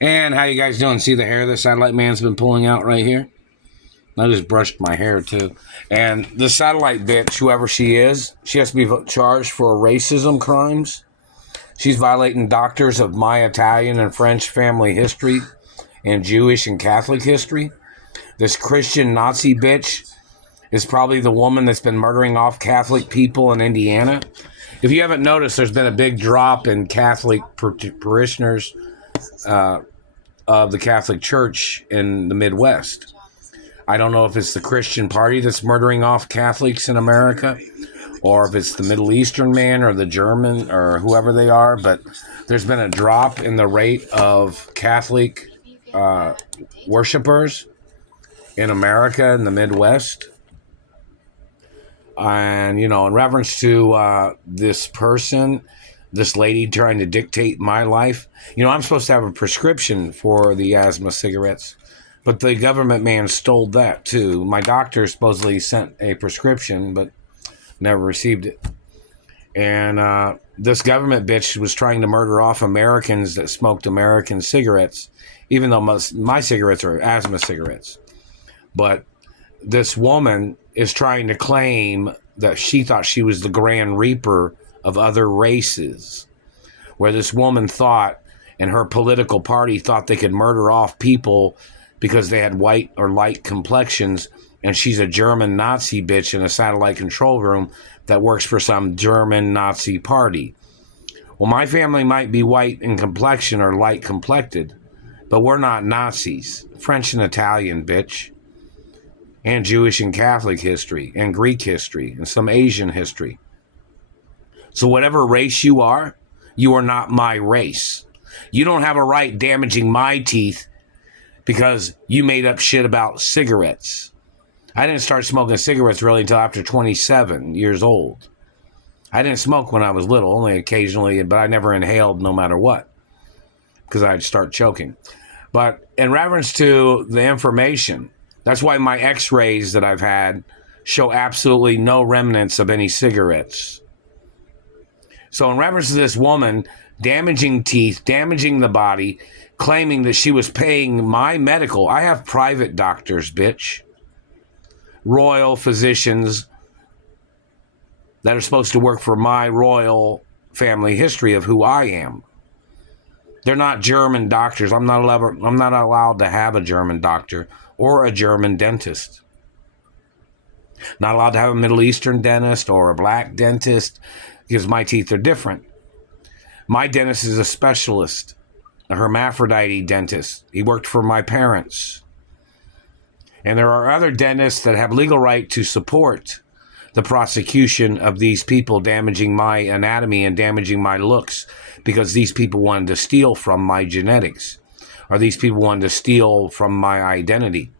And how you guys doing? See the hair the satellite man's been pulling out right here? I just brushed my hair too. And the satellite bitch, whoever she is, she has to be charged for racism crimes. She's violating doctors of my Italian and French family history and Jewish and Catholic history. This Christian Nazi bitch is probably the woman that's been murdering off Catholic people in Indiana. If you haven't noticed, there's been a big drop in Catholic parishioners of the Catholic Church in the Midwest. I don't know if it's the Christian party that's murdering off Catholics in America, or if it's the Middle Eastern man or the German or whoever they are, but there's been a drop in the rate of Catholic worshipers in America in the Midwest. And, in reference to this person, this lady trying to dictate my life, I'm supposed to have a prescription for the asthma cigarettes, but the government man stole that too. My doctor supposedly sent a prescription, but never received it. And this government bitch was trying to murder off Americans that smoked American cigarettes, even though my cigarettes are asthma cigarettes. But this woman is trying to claim that she thought she was the Grand Reaper of other races, where this woman thought, and her political party thought, they could murder off people because they had white or light complexions, and she's a German Nazi bitch in a satellite control room that works for some German Nazi party. Well, my family might be white in complexion or light complected, but we're not Nazis. French and Italian, bitch. And Jewish and Catholic history, and Greek history, and some Asian history. So whatever race you are not my race. You don't have a right damaging my teeth because you made up shit about cigarettes. I didn't start smoking cigarettes really until after 27 years old. I didn't smoke when I was little, only occasionally, but I never inhaled no matter what, because I'd start choking. But in reference to the information, that's why my x-rays that I've had show absolutely no remnants of any cigarettes. So in reference to this woman damaging teeth, damaging the body, claiming that she was paying my medical, I have private doctors, bitch. Royal physicians that are supposed to work for my royal family history of who I am. They're not German doctors. I'm not allowed to have a German doctor or a German dentist. Not allowed to have a Middle Eastern dentist or a black dentist because my teeth are different. My dentist is a specialist, a hermaphrodite dentist. He worked for my parents. And there are other dentists that have legal right to support the prosecution of these people damaging my anatomy and damaging my looks because these people wanted to steal from my genetics, or these people wanted to steal from my identity.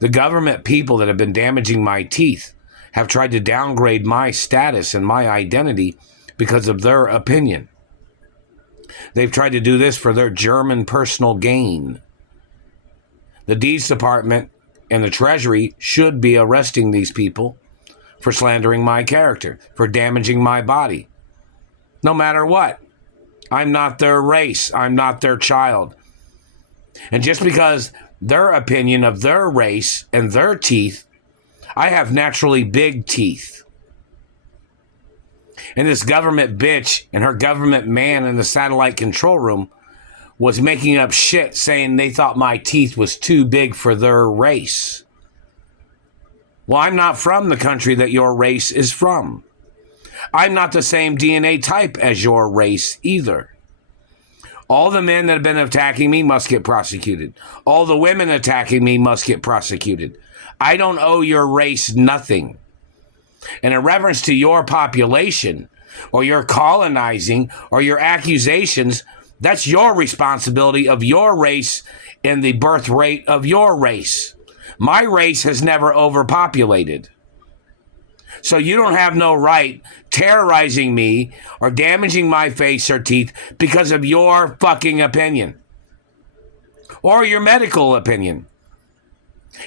The government people that have been damaging my teeth have tried to downgrade my status and my identity because of their opinion. They've tried to do this for their German personal gain. The Deeds Department and the Treasury should be arresting these people for slandering my character, for damaging my body. No matter what. I'm not their race. I'm not their child. And just because their opinion of their race and their teeth, I have naturally big teeth. And this government bitch and her government man in the satellite control room was making up shit saying they thought my teeth was too big for their race. Well, I'm not from the country that your race is from. I'm not the same DNA type as your race either. All the men that have been attacking me must get prosecuted. All the women attacking me must get prosecuted. I don't owe your race nothing. And in reference to your population, or your colonizing, or your accusations, that's your responsibility of your race and the birth rate of your race. My race has never overpopulated. So you don't have no right terrorizing me or damaging my face or teeth because of your fucking opinion. Or your medical opinion.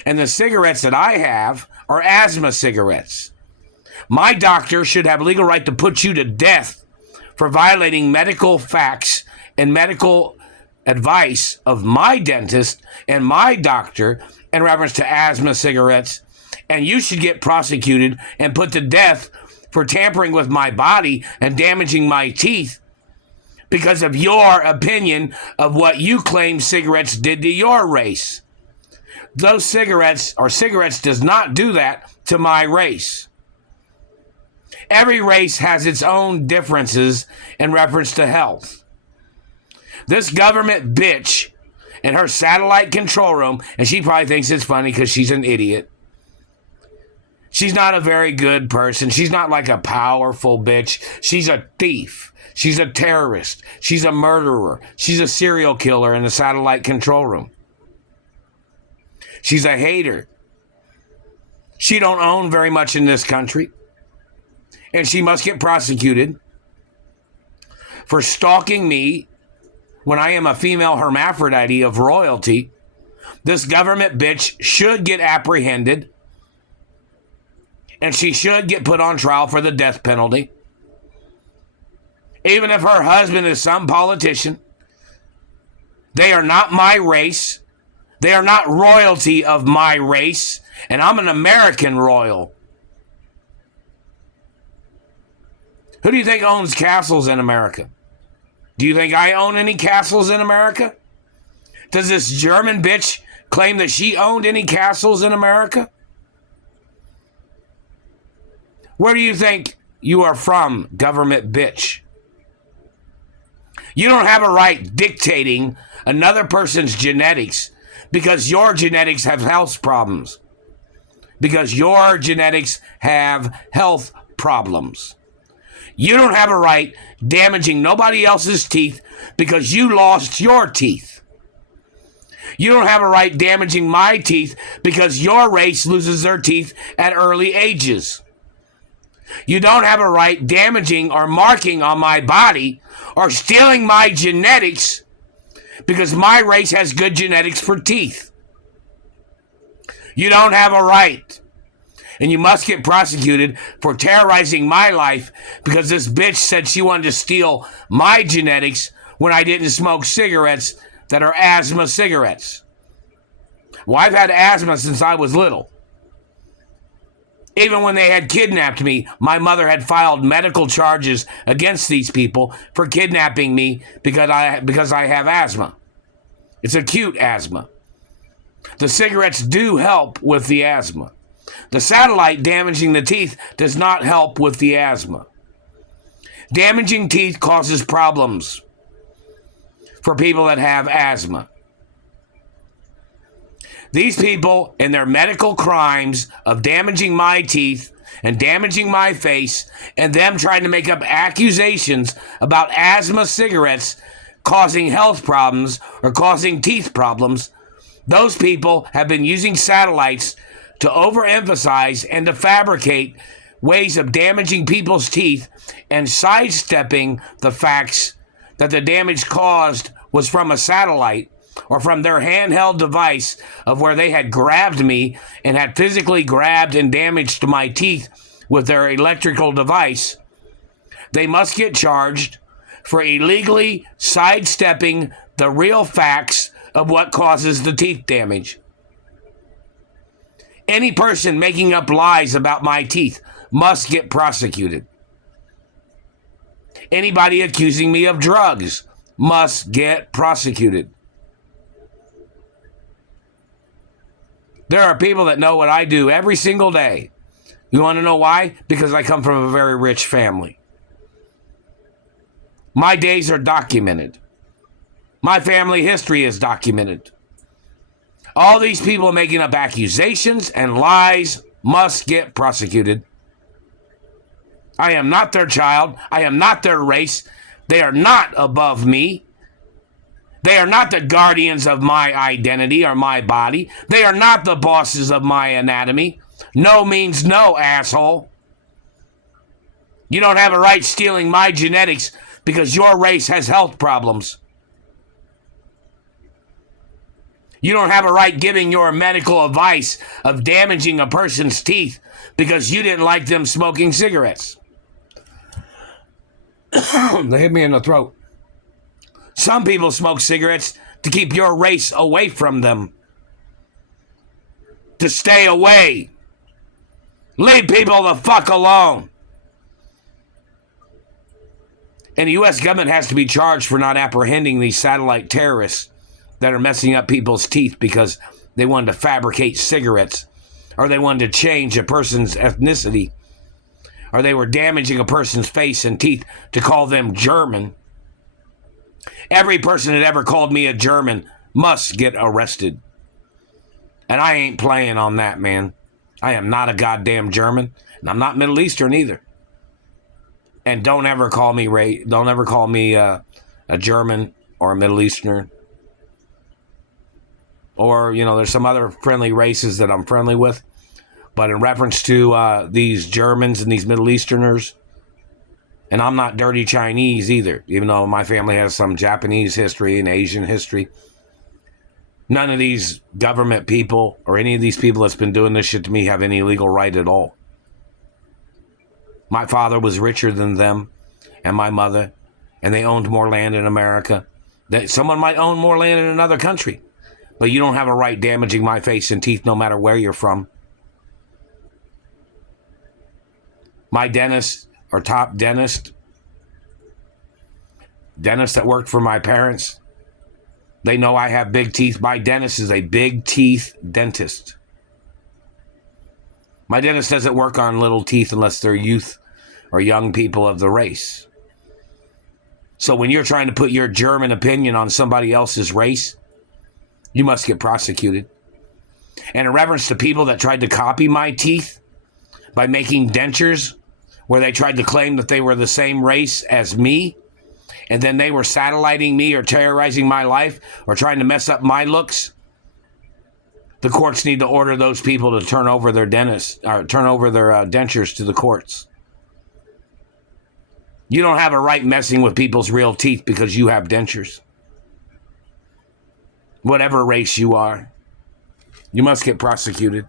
And the cigarettes that I have are asthma cigarettes. My doctor should have legal right to put you to death for violating medical facts and medical advice of my dentist and my doctor in reference to asthma cigarettes, and you should get prosecuted and put to death for tampering with my body and damaging my teeth because of your opinion of what you claim cigarettes did to your race. Those cigarettes does not do that to my race. Every race has its own differences in reference to health. This government bitch in her satellite control room, and she probably thinks it's funny because she's an idiot. She's not a very good person. She's not like a powerful bitch. She's a thief. She's a terrorist. She's a murderer. She's a serial killer in the satellite control room. She's a hater. She don't own very much in this country. And she must get prosecuted for stalking me when I am a female hermaphrodite of royalty. This government bitch should get apprehended, and she should get put on trial for the death penalty. Even if her husband is some politician, they are not my race. They are not royalty of my race, and I'm an American royal. Who do you think owns castles in America? Do you think I own any castles in America? Does this German bitch claim that she owned any castles in America? Where do you think you are from, government bitch? You don't have a right dictating another person's genetics because your genetics have health problems. Because your genetics have health problems. You don't have a right damaging nobody else's teeth because you lost your teeth. You don't have a right damaging my teeth because your race loses their teeth at early ages. You don't have a right damaging or marking on my body or stealing my genetics because my race has good genetics for teeth. You don't have a right. And you must get prosecuted for terrorizing my life because this bitch said she wanted to steal my genetics when I didn't smoke cigarettes that are asthma cigarettes. Well, I've had asthma since I was little. Even when they had kidnapped me, my mother had filed medical charges against these people for kidnapping me because I have asthma. It's acute asthma. The cigarettes do help with the asthma. The satellite damaging the teeth does not help with the asthma. Damaging teeth causes problems for people that have asthma. These people and their medical crimes of damaging my teeth and damaging my face and them trying to make up accusations about asthma cigarettes causing health problems or causing teeth problems, those people have been using satellites to overemphasize and to fabricate ways of damaging people's teeth and sidestepping the facts that the damage caused was from a satellite or from their handheld device of where they had grabbed me and had physically grabbed and damaged my teeth with their electrical device. They must get charged for illegally sidestepping the real facts of what causes the teeth damage. Any person making up lies about my teeth must get prosecuted. Anybody accusing me of drugs must get prosecuted. There are people that know what I do every single day. You want to know why? Because I come from a very rich family. My days are documented. My family history is documented. All these people making up accusations and lies must get prosecuted. I am not their child. I am not their race. They are not above me. They are not the guardians of my identity or my body. They are not the bosses of my anatomy. No means no, asshole. You don't have a right stealing my genetics because your race has health problems. You don't have a right giving your medical advice of damaging a person's teeth because you didn't like them smoking cigarettes. They hit me in the throat. Some people smoke cigarettes to keep your race away from them. To stay away. Leave people the fuck alone. And the U.S. government has to be charged for not apprehending these satellite terrorists that are messing up people's teeth because they wanted to fabricate cigarettes, or they wanted to change a person's ethnicity, or they were damaging a person's face and teeth to call them German. Every person that ever called me a German must get arrested. And I ain't playing on that, man. I am not a goddamn German, and I'm not Middle Eastern either. And don't ever call me a German or a Middle Easterner. Or, there's some other friendly races that I'm friendly with. But in reference to these Germans and these Middle Easterners, and I'm not dirty Chinese either, even though my family has some Japanese history and Asian history. None of these government people or any of these people that's been doing this shit to me have any legal right at all. My father was richer than them and my mother, and they owned more land in America. Someone might own more land in another country, but you don't have a right damaging my face and teeth no matter where you're from. My dentist, or top dentist that worked for my parents, they know I have big teeth. My dentist is a big teeth dentist. My dentist doesn't work on little teeth unless they're youth or young people of the race. So when you're trying to put your German opinion on somebody else's race, you must get prosecuted. And in reference to people that tried to copy my teeth by making dentures where they tried to claim that they were the same race as me, and then they were satelliting me or terrorizing my life or trying to mess up my looks, the courts need to order those people to turn over their dentures to the courts. You don't have a right messing with people's real teeth because you have dentures. Whatever race you are, you must get prosecuted.